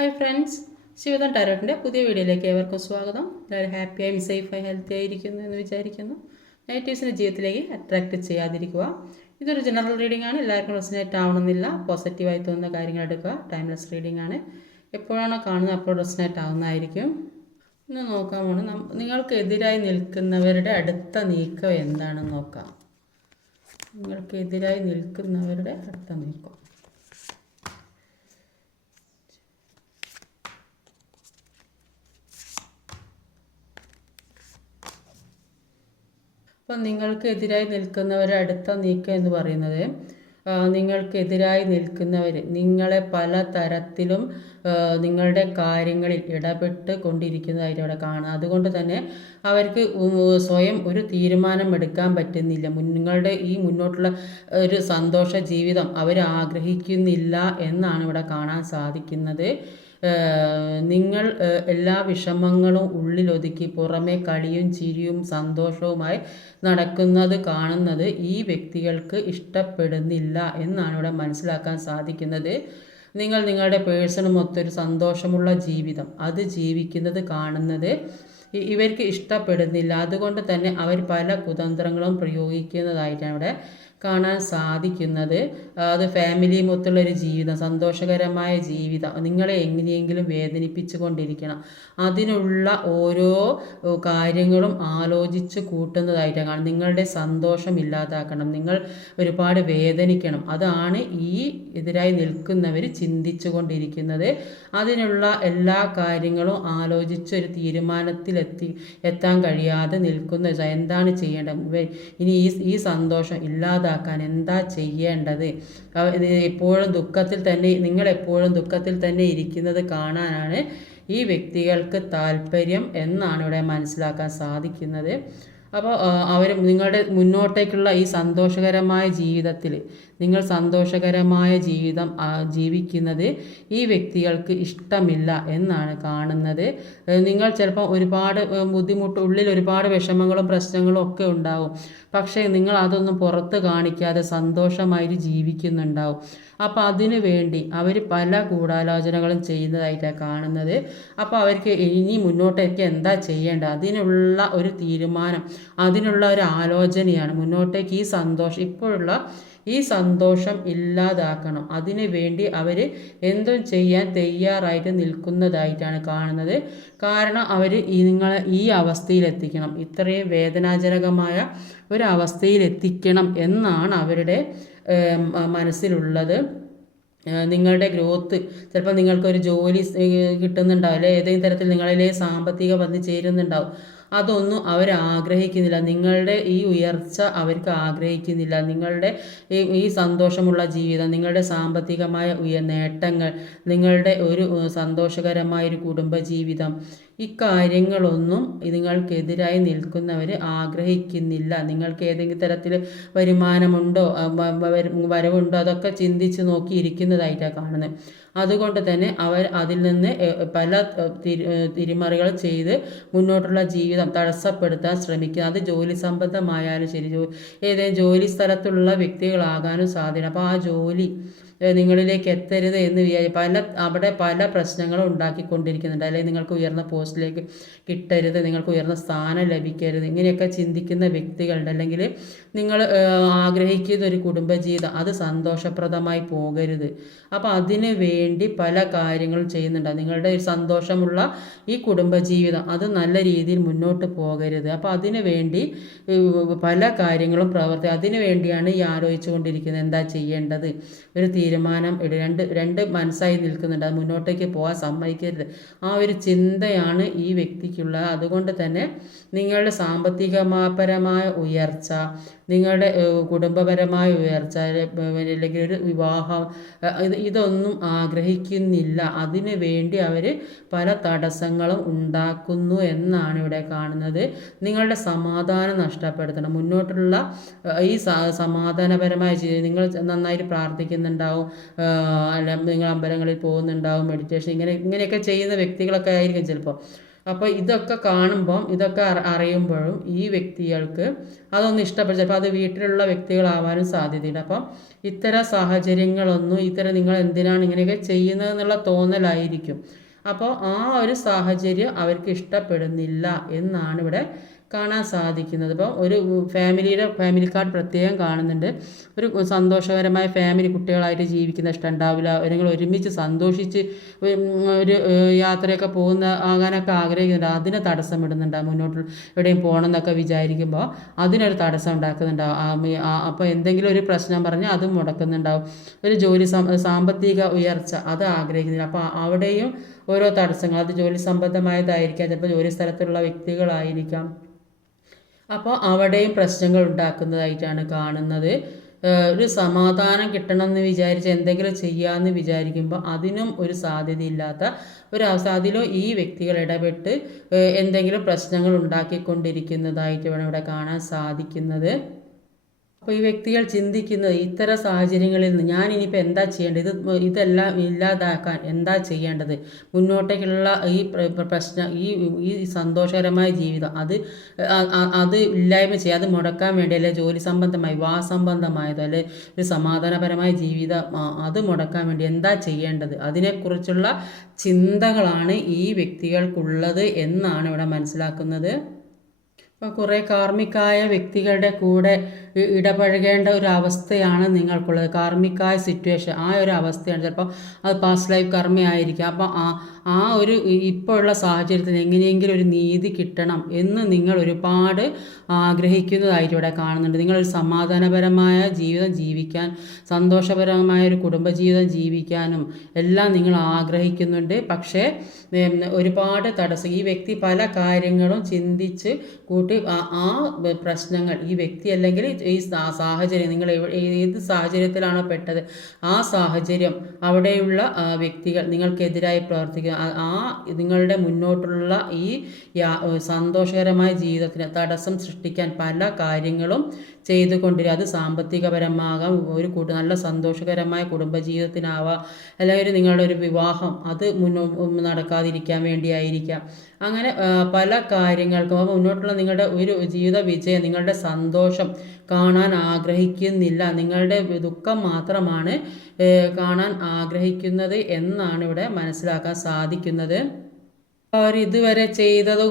Hi friends, ശിവദം ടാരോട്ടിൻ്റെ പുതിയ വീഡിയോയിലേക്ക് ഏവർക്കും സ്വാഗതം. എല്ലാവരും ഹാപ്പിയായും സേഫായി ഹെൽത്തി ആയിരിക്കുന്നു എന്ന് വിചാരിക്കുന്നു. നെഗറ്റീവ്സിൻ്റെ ജീവിതത്തിലേക്ക് അട്രാക്റ്റ് ചെയ്യാതിരിക്കുക. ഇതൊരു ജനറൽ റീഡിംഗ് ആണ്. എല്ലാവർക്കും റെസനേറ്റ് ആവണമെന്നില്ല. പോസിറ്റീവായി തോന്നുന്ന കാര്യങ്ങൾ എടുക്കുക. ടൈംലെസ് റീഡിംഗ് ആണ്. എപ്പോഴാണോ കാണുന്നത് അപ്പോൾ റെസനേറ്റ് ആവുന്നതായിരിക്കും. ഇന്ന് നോക്കാമാണ് നിങ്ങൾക്കെതിരായി നിൽക്കുന്നവരുടെ അടുത്ത നീക്കം എന്താണെന്ന് നോക്കാം. നിങ്ങൾക്കെതിരായി നിൽക്കുന്നവരുടെ അടുത്ത നീക്കം. അപ്പം നിങ്ങൾക്കെതിരായി നിൽക്കുന്നവരുടെ അടുത്ത നീക്കം എന്ന് പറയുന്നത്, നിങ്ങൾക്കെതിരായി നിൽക്കുന്നവർ നിങ്ങളെ പല തരത്തിലും നിങ്ങളുടെ കാര്യങ്ങളിൽ ഇടപെട്ട് കൊണ്ടിരിക്കുന്നതായിട്ട് ഇവിടെ കാണുക. അതുകൊണ്ട് തന്നെ അവർക്ക് സ്വയം ഒരു തീരുമാനം എടുക്കാൻ പറ്റുന്നില്ല. നിങ്ങളുടെ ഈ മുന്നോട്ടുള്ള ഒരു സന്തോഷ ജീവിതം അവർ ആഗ്രഹിക്കുന്നില്ല എന്നാണ് ഇവിടെ കാണാൻ സാധിക്കുന്നത്. നിങ്ങൾ എല്ലാ വിഷമങ്ങളും ഉള്ളിലൊതുക്കി പുറമെ കളിയും ചിരിയും സന്തോഷവുമായി നടക്കുന്നത് കാണുന്നത് ഈ വ്യക്തികൾക്ക് ഇഷ്ടപ്പെടുന്നില്ല എന്നാണ് ഇവിടെ മനസ്സിലാക്കാൻ സാധിക്കുന്നത്. നിങ്ങൾ നിങ്ങളുടെ പേഴ്സണുമൊത്തൊരു സന്തോഷമുള്ള ജീവിതം അത് ജീവിക്കുന്നത് കാണുന്നത് ഇവർക്ക് ഇഷ്ടപ്പെടുന്നില്ല. അതുകൊണ്ട് തന്നെ അവർ പല കുതന്ത്രങ്ങളും പ്രയോഗിക്കുന്നതായിട്ടാണ് ഇവിടെ കാണാൻ സാധിക്കുന്നത്. അത് ഫാമിലിയുമൊത്തുള്ളൊരു ജീവിതം, സന്തോഷകരമായ ജീവിതം നിങ്ങളെ എങ്ങനെയെങ്കിലും വേദനിപ്പിച്ചു കൊണ്ടിരിക്കണം. അതിനുള്ള ഓരോ കാര്യങ്ങളും ആലോചിച്ച് കൂട്ടുന്നതായിട്ടാണ് കാണുന്നത്. നിങ്ങളുടെ സന്തോഷം ഇല്ലാതാക്കണം, നിങ്ങൾ ഒരുപാട് വേദനിക്കണം, അതാണ് ഈ എതിരായി നിൽക്കുന്നവർ ചിന്തിച്ചു കൊണ്ടിരിക്കുന്നത്. അതിനുള്ള എല്ലാ കാര്യങ്ങളും ആലോചിച്ച് ഒരു എത്താൻ കഴിയാതെ നിൽക്കുന്ന എന്താണ് ചെയ്യേണ്ടത്, ഇനി ഈ സന്തോഷം ഇല്ലാതാക്കാൻ എന്താ ചെയ്യേണ്ടത്, എപ്പോഴും ദുഃഖത്തിൽ തന്നെ നിങ്ങൾ എപ്പോഴും ദുഃഖത്തിൽ തന്നെ ഇരിക്കുന്നത് കാണാനാണ് ഈ വ്യക്തികൾക്ക് താല്പര്യം എന്നാണ് ഇവിടെ മനസ്സിലാക്കാൻ സാധിക്കുന്നത്. അപ്പോൾ അവർ നിങ്ങളുടെ മുന്നോട്ടേക്കുള്ള ഈ സന്തോഷകരമായ ജീവിതത്തിൽ നിങ്ങൾ സന്തോഷകരമായ ജീവിതം ജീവിക്കുന്നത് ഈ വ്യക്തികൾക്ക് ഇഷ്ടമില്ല എന്നാണ് കാണുന്നത്. നിങ്ങൾ ചിലപ്പോൾ ഒരുപാട് ഉള്ളിൽ ഒരുപാട് വിഷമങ്ങളും പ്രശ്നങ്ങളും ഒക്കെ ഉണ്ടാവും. പക്ഷേ നിങ്ങൾ അതൊന്നും പുറത്ത് കാണിക്കാതെ സന്തോഷമായിട്ട് ജീവിക്കുന്നുണ്ടാവും. അപ്പോൾ അതിനു വേണ്ടി അവർ പല ഗൂഢാലോചനകളും ചെയ്യുന്നതായിട്ടാണ് കാണുന്നത്. അപ്പോൾ അവർക്ക് ഇനി മുന്നോട്ടേക്ക് എന്താ ചെയ്യേണ്ടത്, അതിനുള്ള ഒരു തീരുമാനം, അതിനുള്ള ഒരു ആലോചനയാണ്. മുന്നോട്ടേക്ക് ഇപ്പോഴുള്ള ഈ സന്തോഷം ഇല്ലാതാക്കണം, അതിനു വേണ്ടി അവർ എന്തും ചെയ്യാൻ തയ്യാറായിട്ട് നിൽക്കുന്നതായിട്ടാണ് കാണുന്നത്. കാരണം അവർ നിങ്ങളെ ഈ അവസ്ഥയിലെത്തിക്കണം, ഇത്രയും വേദനാജനകമായ ഒരു അവസ്ഥയിലെത്തിക്കണം എന്നാണ് അവരുടെ മനസ്സിലുള്ളത്. നിങ്ങളുടെ ഗ്രോത്ത്, ചിലപ്പോൾ നിങ്ങൾക്കൊരു ജോലി കിട്ടുന്നുണ്ടാവും, അല്ലെ ഏതെങ്കിലും തരത്തിൽ നിങ്ങളിലെ സാമ്പത്തിക വന്നു ചേരുന്നുണ്ടാവും. അതൊന്നും അവർ ആഗ്രഹിക്കുന്നില്ല. നിങ്ങളുടെ ഈ ഉയർച്ച അവർക്ക് ആഗ്രഹിക്കുന്നില്ല. നിങ്ങളുടെ ഈ സന്തോഷമുള്ള ജീവിതം, നിങ്ങളുടെ സാമ്പത്തികമായ നേട്ടങ്ങൾ, നിങ്ങളുടെ ഒരു സന്തോഷകരമായൊരു കുടുംബജീവിതം, ഇക്കാര്യങ്ങളൊന്നും നിങ്ങൾക്കെതിരായി നിൽക്കുന്നവർ ആഗ്രഹിക്കുന്നില്ല. നിങ്ങൾക്ക് ഏതെങ്കിലും തരത്തിൽ വരുമാനമുണ്ടോ വരവുണ്ടോ അതൊക്കെ ചിന്തിച്ച് നോക്കിയിരിക്കുന്നതായിട്ടാണ് കാണുന്നത്. അതുകൊണ്ട് തന്നെ അവർ അതിൽ നിന്ന് പല തിരിമറികൾ ചെയ്ത് മുന്നോട്ടുള്ള ജീവിതം തടസ്സപ്പെടുത്താൻ ശ്രമിക്കുക. അത് ജോലി സംബന്ധമായാലും ശരി, ഏതെങ്കിലും ജോലി സ്ഥലത്തുള്ള വ്യക്തികളാകാനും സാധ്യത. അപ്പോൾ ആ ജോലി നിങ്ങളിലേക്ക് എത്തരുത് എന്ന് അവിടെ പല പ്രശ്നങ്ങളും ഉണ്ടാക്കിക്കൊണ്ടിരിക്കുന്നുണ്ട്. അല്ലെങ്കിൽ നിങ്ങൾക്ക് ഉയർന്ന പോസ്റ്റിലേക്ക് കിട്ടരുത്, നിങ്ങൾക്ക് ഉയർന്ന സ്ഥാനം ലഭിക്കരുത്, ഇങ്ങനെയൊക്കെ ചിന്തിക്കുന്ന വ്യക്തികളുണ്ട്. അല്ലെങ്കിൽ നിങ്ങൾ ആഗ്രഹിക്കുന്ന ഒരു കുടുംബജീവിതം അത് സന്തോഷപ്രദമായി പോകരുത്. അപ്പോൾ അതിന് വേണ്ടി പല കാര്യങ്ങളും ചെയ്യുന്നുണ്ട്. നിങ്ങളുടെ ഒരു സന്തോഷമുള്ള ഈ കുടുംബജീവിതം അത് നല്ല രീതിയിൽ മുന്നോട്ട് പോകരുത്. അപ്പോൾ അതിന് വേണ്ടി പല കാര്യങ്ങളും അതിനു വേണ്ടിയാണ് ഈ ആലോചിച്ചു കൊണ്ടിരിക്കുന്നത് എന്താ ചെയ്യേണ്ടത്. ഒരു തീരുമാനം രണ്ട് മനസ്സായി നിൽക്കുന്നുണ്ട്, അത് മുന്നോട്ടേക്ക് പോകാൻ സമ്മതിക്കരുത്. ആ ഒരു ചിന്തയാണ് ഈ വ്യക്തിക്കുള്ളത്. അതുകൊണ്ട് തന്നെ നിങ്ങളുടെ സാമ്പത്തികപരമായ ഉയർച്ച, നിങ്ങളുടെ കുടുംബപരമായ ഉയർച്ച, അല്ലെങ്കിൽ ഒരു വിവാഹം, ഇതൊന്നും ആഗ്രഹിക്കുന്നില്ല. അതിനു വേണ്ടി അവർ പല തടസ്സങ്ങളും ഉണ്ടാക്കുന്നു എന്നാണ് ഇവിടെ കാണുന്നത്. നിങ്ങളുടെ സമാധാനം നഷ്ടപ്പെടുത്തണം. മുന്നോട്ടുള്ള ഈ സമാധാനപരമായ ജീവിതം, നിങ്ങൾ നന്നായിട്ട് പ്രാർത്ഥിക്കുന്നുണ്ടാവും, അല്ല നിങ്ങൾ അമ്പലങ്ങളിൽ പോകുന്നുണ്ടാവും, മെഡിറ്റേഷൻ ഇങ്ങനെയൊക്കെ ചെയ്യുന്ന വ്യക്തികളൊക്കെ ആയിരിക്കും ചിലപ്പോൾ. അപ്പോൾ ഇതൊക്കെ കാണുമ്പം ഇതൊക്കെ അറിയുമ്പോഴും ഈ വ്യക്തികൾക്ക് അതൊന്നും ഇഷ്ടപ്പെടും. ചിലപ്പോൾ അത് വീട്ടിലുള്ള വ്യക്തികളാവാനും സാധ്യതയുണ്ട്. അപ്പം ഇത്തരം സാഹചര്യങ്ങളൊന്നും നിങ്ങൾ എന്തിനാണ് ഇങ്ങനെയൊക്കെ ചെയ്യുന്നതെന്നുള്ള തോന്നലായിരിക്കും. അപ്പോൾ ആ ഒരു സാഹചര്യം അവർക്ക് ഇഷ്ടപ്പെടുന്നില്ല എന്നാണ് ഇവിടെ കാണാൻ സാധിക്കുന്നത്. ഇപ്പോൾ ഒരു ഫാമിലിക്കാർഡ് പ്രത്യേകം കാണുന്നുണ്ട്. ഒരു സന്തോഷകരമായ ഫാമിലി കുട്ടികളായിട്ട് ജീവിക്കുന്ന ഇഷ്ടം ഉണ്ടാവില്ല. നിങ്ങൾ ഒരുമിച്ച് സന്തോഷിച്ച് ഒരു യാത്രയൊക്കെ ആകാനൊക്കെ ആഗ്രഹിക്കുന്നുണ്ട്. അതിന് തടസ്സം ഇടുന്നുണ്ട്. മുന്നോട്ട് എവിടെയും പോകണം എന്നൊക്കെ വിചാരിക്കുമ്പോൾ അതിനൊരു തടസ്സം ഉണ്ടാക്കുന്നുണ്ടാവും. അപ്പോൾ എന്തെങ്കിലും ഒരു പ്രശ്നം പറഞ്ഞാൽ അതും മുടക്കുന്നുണ്ടാവും. ഒരു സാമ്പത്തിക ഉയർച്ച അത് ആഗ്രഹിക്കുന്നില്ല. അപ്പോൾ അവിടെയും ഓരോ തടസ്സങ്ങൾ, അത് ജോലി സംബന്ധമായതായിരിക്കാം, ചിലപ്പോൾ ജോലി സ്ഥലത്തുള്ള വ്യക്തികളായിരിക്കാം. അപ്പോൾ അവിടെയും പ്രശ്നങ്ങൾ ഉണ്ടാക്കുന്നതായിട്ടാണ് കാണുന്നത്. ഒരു സമാധാനം കിട്ടണമെന്ന് വിചാരിച്ച് എന്തെങ്കിലും ചെയ്യാമെന്ന് വിചാരിക്കുമ്പോൾ അതിനും ഒരു സാധ്യതയില്ലാത്ത ഒരവസ്ഥ, അതിലും ഈ വ്യക്തികൾ ഇടപെട്ട് എന്തെങ്കിലും പ്രശ്നങ്ങൾ ഉണ്ടാക്കിക്കൊണ്ടിരിക്കുന്നതായിട്ട് വേണം ഇവിടെ കാണാൻ സാധിക്കുന്നത്. അപ്പോൾ ഈ വ്യക്തികൾ ചിന്തിക്കുന്നത് ഇത്തരം സാഹചര്യങ്ങളിൽ നിന്ന് ഞാൻ ഇനിയിപ്പോൾ എന്താ ചെയ്യേണ്ടത്, ഇതെല്ലാം ഇല്ലാതാക്കാൻ എന്താ ചെയ്യേണ്ടത്, മുന്നോട്ടേക്കുള്ള ഈ പ്രശ്നം, ഈ സന്തോഷകരമായ ജീവിതം അത് ഇല്ലായ്മ ചെയ്യുക, അത് മുടക്കാൻ വേണ്ടി, അല്ലെ ജോലി സംബന്ധമായി സംബന്ധമായതോ അല്ലെ ഒരു സമാധാനപരമായ ജീവിതം അത് മുടക്കാൻ വേണ്ടി എന്താ ചെയ്യേണ്ടത്, അതിനെക്കുറിച്ചുള്ള ചിന്തകളാണ് ഈ വ്യക്തികൾക്കുള്ളത് എന്നാണ് ഇവിടെ മനസ്സിലാക്കുന്നത്. ഇപ്പോൾ കുറേ കാർമ്മികായ വ്യക്തികളുടെ കൂടെ ഇടപഴകേണ്ട ഒരു അവസ്ഥയാണ് നിങ്ങൾക്കുള്ളത്. കാർമ്മികായ സിറ്റുവേഷൻ, ആ ഒരു അവസ്ഥയാണ്. ചിലപ്പോൾ അത് പാസ്റ്റ് ലൈഫ് കർമ്മയായിരിക്കാം. അപ്പോൾ ആ ഒരു ഇപ്പോഴുള്ള സാഹചര്യത്തിന് എങ്ങനെയെങ്കിലും ഒരു നീതി കിട്ടണം എന്ന് നിങ്ങൾ ഒരുപാട് ആഗ്രഹിക്കുന്നതായിട്ട് ഇവിടെ കാണുന്നുണ്ട്. നിങ്ങളൊരു സമാധാനപരമായ ജീവിതം ജീവിക്കാൻ, സന്തോഷപരമായ ഒരു കുടുംബജീവിതം ജീവിക്കാനും എല്ലാം നിങ്ങൾ ആഗ്രഹിക്കുന്നുണ്ട്. പക്ഷേ ഒരുപാട് തടസ്സം, ഈ വ്യക്തി പല കാര്യങ്ങളും ചിന്തിച്ച് കൂട്ടി ആ പ്രശ്നങ്ങൾ, ഈ വ്യക്തി അല്ലെങ്കിൽ ഈ സാഹചര്യം, നിങ്ങൾ ഏത് സാഹചര്യത്തിലാണോ പെട്ടത് ആ സാഹചര്യം, അവിടെയുള്ള വ്യക്തികൾ നിങ്ങൾക്കെതിരായി പ്രവർത്തിക്കുക, ആ നിങ്ങളുടെ മുന്നോട്ടുള്ള ഈ സന്തോഷകരമായ ജീവിതത്തിന് തടസ്സം സൃഷ്ടിക്കാൻ പല കാര്യങ്ങളും ചെയ്തുകൊണ്ടിരിക്കുക. അത് സാമ്പത്തികപരമാകാം, ഒരു നല്ല സന്തോഷകരമായ കുടുംബജീവിതത്തിനാവാം, അല്ലെങ്കിൽ നിങ്ങളുടെ ഒരു വിവാഹം അത് നടക്കാതിരിക്കാൻ വേണ്ടിയായിരിക്കാം. അങ്ങനെ പല കാര്യങ്ങൾക്കും മുന്നോട്ടുള്ള നിങ്ങളുടെ ഒരു ജീവിത വിജയം, നിങ്ങളുടെ സന്തോഷം കാണാൻ ആഗ്രഹിക്കുന്നില്ല, നിങ്ങളുടെ ദുഃഖം മാത്രമാണ് കാണാൻ ആഗ്രഹിക്കുന്നത് എന്നാണ് ഇവിടെ മനസ്സിലാക്കാൻ സാധിക്കുന്നത്. അവർ ഇതുവരെ ചെയ്തതും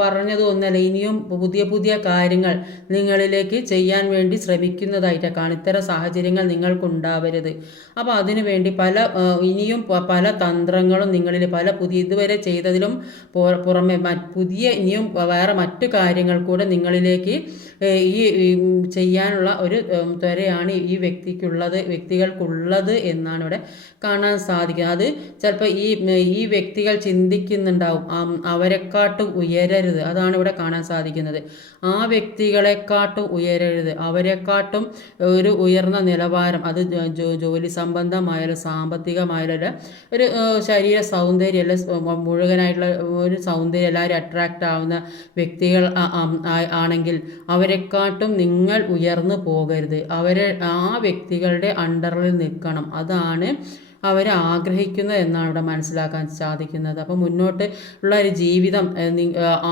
പറഞ്ഞതും ഒന്നല്ല, ഇനിയും പുതിയ പുതിയ കാര്യങ്ങൾ നിങ്ങളിലേക്ക് ചെയ്യാൻ വേണ്ടി ശ്രമിക്കുന്നതായിട്ടാണ്. ഇത്തരം സാഹചര്യങ്ങൾ നിങ്ങൾക്കുണ്ടാവരുത്. അപ്പോൾ അതിനു വേണ്ടി ഇനിയും പല തന്ത്രങ്ങളും നിങ്ങളിൽ ഇതുവരെ ചെയ്തതിലും പുറമെ ഇനിയും വേറെ മറ്റു കാര്യങ്ങൾ കൂടെ നിങ്ങളിലേക്ക് ഈ ചെയ്യാനുള്ള ഒരു ത്വരയാണ് ഈ വ്യക്തികൾക്കുള്ളത് എന്നാണ് ഇവിടെ കാണാൻ സാധിക്കുന്നത്. അത് ചിലപ്പോൾ ഈ വ്യക്തികൾ ചിന്തിക്കുന്നുണ്ടാവും അവരെക്കാട്ടും ഉയരരുത്, അതാണ് ഇവിടെ കാണാൻ സാധിക്കുന്നത്. ആ വ്യക്തികളെക്കാട്ടും ഉയരരുത്, അവരെക്കാട്ടും ഒരു ഉയർന്ന നിലവാരം, അത് ജോലി സംബന്ധമായാലും സാമ്പത്തികമായാലും ഒരു ശരീര സൗന്ദര്യം അല്ലെ മുഴുവനായിട്ടുള്ള ഒരു സൗന്ദര്യം എല്ലാവരും അട്രാക്റ്റ് ആവുന്ന വ്യക്തികൾ ആണെങ്കിൽ അവരെക്കാട്ടും നിങ്ങൾ ഉയർന്നു പോകരുത്. ആ വ്യക്തികളുടെ അണ്ടറിൽ നിൽക്കണം, അതാണ് അവർ ആഗ്രഹിക്കുന്നത് എന്നാണ് ഇവിടെ മനസ്സിലാക്കാൻ സാധിക്കുന്നത്. അപ്പോൾ മുന്നോട്ട് ഉള്ള ഒരു ജീവിതം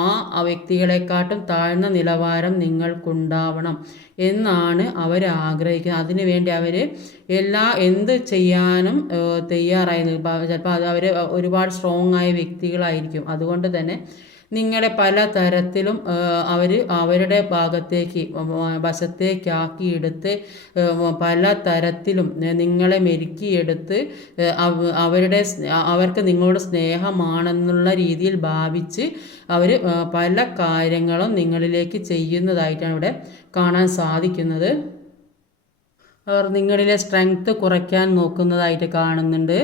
ആ വ്യക്തികളെക്കാട്ടും താഴ്ന്ന നിലവാരം നിങ്ങൾക്കുണ്ടാവണം എന്നാണ് അവർ ആഗ്രഹിക്കുന്നത്. അതിനു വേണ്ടി അവർ എന്ത് ചെയ്യാനും തയ്യാറായി. ചിലപ്പോൾ അവർ ഒരുപാട് സ്ട്രോങ് ആയ വ്യക്തികളായിരിക്കും. അതുകൊണ്ട് തന്നെ നിങ്ങളെ പല തരത്തിലും അവരുടെ വശത്തേക്കാക്കിയെടുത്ത് പല തരത്തിലും നിങ്ങളെ മെരുക്കിയെടുത്ത് അവർക്ക് നിങ്ങളോട് സ്നേഹമാണെന്നുള്ള രീതിയിൽ ഭാവിച്ച് അവർ പല കാര്യങ്ങളും നിങ്ങളിലേക്ക് ചെയ്യുന്നതായിട്ടാണ് ഇവിടെ കാണാൻ സാധിക്കുന്നത്. അവർ നിങ്ങളിലെ സ്ട്രെങ്ത് കുറയ്ക്കാൻ നോക്കുന്നതായിട്ട് കാണുന്നുണ്ട്.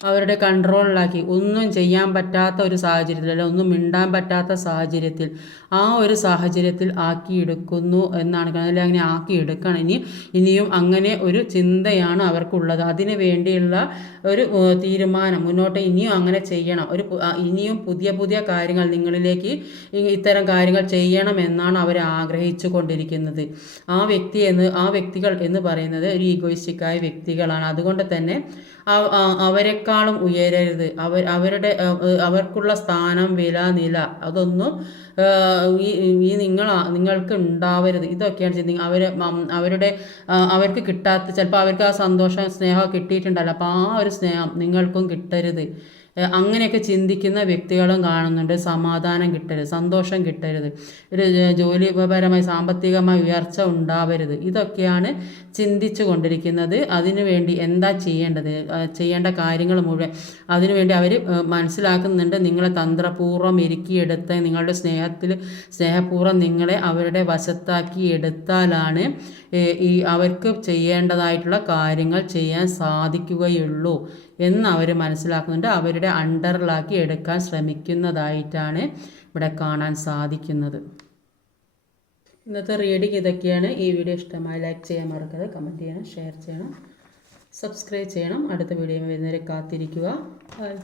അവരുടെ കൺട്രോളിലാക്കി ഒന്നും ചെയ്യാൻ പറ്റാത്ത ഒരു സാഹചര്യത്തിൽ, അല്ലെങ്കിൽ ഒന്നും മിണ്ടാൻ പറ്റാത്ത സാഹചര്യത്തിൽ, ആ ഒരു സാഹചര്യത്തിൽ ആക്കിയെടുക്കുന്നു എന്നാണ് കാണുന്നത്. അല്ലെങ്കിൽ അങ്ങനെ ആക്കിയെടുക്കണം. ഇനിയും അങ്ങനെ ഒരു ചിന്തയാണ് അവർക്കുള്ളത്. അതിന് വേണ്ടിയുള്ള ഒരു തീരുമാനം, മുന്നോട്ട് ഇനിയും അങ്ങനെ ചെയ്യണം, ഇനിയും പുതിയ പുതിയ കാര്യങ്ങൾ നിങ്ങളിലേക്ക് ഇത്തരം കാര്യങ്ങൾ ചെയ്യണമെന്നാണ് അവർ ആഗ്രഹിച്ചു കൊണ്ടിരിക്കുന്നത്. ആ വ്യക്തികൾ എന്ന് പറയുന്നത് ഒരു ഈഗോയിസ്റ്റിക്കായ വ്യക്തികളാണ്. അതുകൊണ്ട് തന്നെ അവരെക്കാളും ഉയരരുത്. അവർക്കുള്ള സ്ഥാനം, വില, നില അതൊന്നും ഈ ഈ നിങ്ങൾക്ക് ഉണ്ടാവരുത്. ഇതൊക്കെയാണ് അവർക്ക് കിട്ടാത്ത, ചിലപ്പോൾ അവർക്ക് ആ സന്തോഷം സ്നേഹം കിട്ടിയിട്ടുണ്ടല്ലോ, അപ്പോൾ ആ ഒരു സ്നേഹം നിങ്ങൾക്കും കിട്ടരുത്. അങ്ങനെയൊക്കെ ചിന്തിക്കുന്ന വ്യക്തികളും കാണുന്നുണ്ട്. സമാധാനം കിട്ടരുത്, സന്തോഷം കിട്ടരുത്, ഒരു ജോലിപരമായി സാമ്പത്തികമായി ഉയർച്ച ഉണ്ടാവരുത്. ഇതൊക്കെയാണ് ചിന്തിച്ചു കൊണ്ടിരിക്കുന്നത്. അതിനുവേണ്ടി എന്താ ചെയ്യേണ്ട കാര്യങ്ങൾ മുഴുവൻ അതിനുവേണ്ടി അവർ മനസ്സിലാക്കുന്നുണ്ട്. നിങ്ങളെ തന്ത്രപൂർവ്വം ഒരുക്കിയെടുത്ത് നിങ്ങളുടെ സ്നേഹപൂർവ്വം നിങ്ങളെ അവരുടെ വശത്താക്കി എടുത്താലാണ് അവർക്ക് ചെയ്യേണ്ടതായിട്ടുള്ള കാര്യങ്ങൾ ചെയ്യാൻ സാധിക്കുകയുള്ളൂ എന്ന് അവർ മനസ്സിലാക്കുന്നുണ്ട്. അവരുടെ അണ്ടറിലാക്കി എടുക്കാൻ ശ്രമിക്കുന്നതായിട്ടാണ് ഇവിടെ കാണാൻ സാധിക്കുന്നത്. ഇന്നത്തെ റീഡിങ് ഇതൊക്കെയാണ്. ഈ വീഡിയോ ഇഷ്ടമായി ലൈക്ക് ചെയ്യാൻ മറക്കരുത്, കമൻറ്റ് ചെയ്യണം, ഷെയർ ചെയ്യണം, സബ്സ്ക്രൈബ് ചെയ്യണം. അടുത്ത വീഡിയോ വരുന്നവരെ കാത്തിരിക്കുക. ബൈ.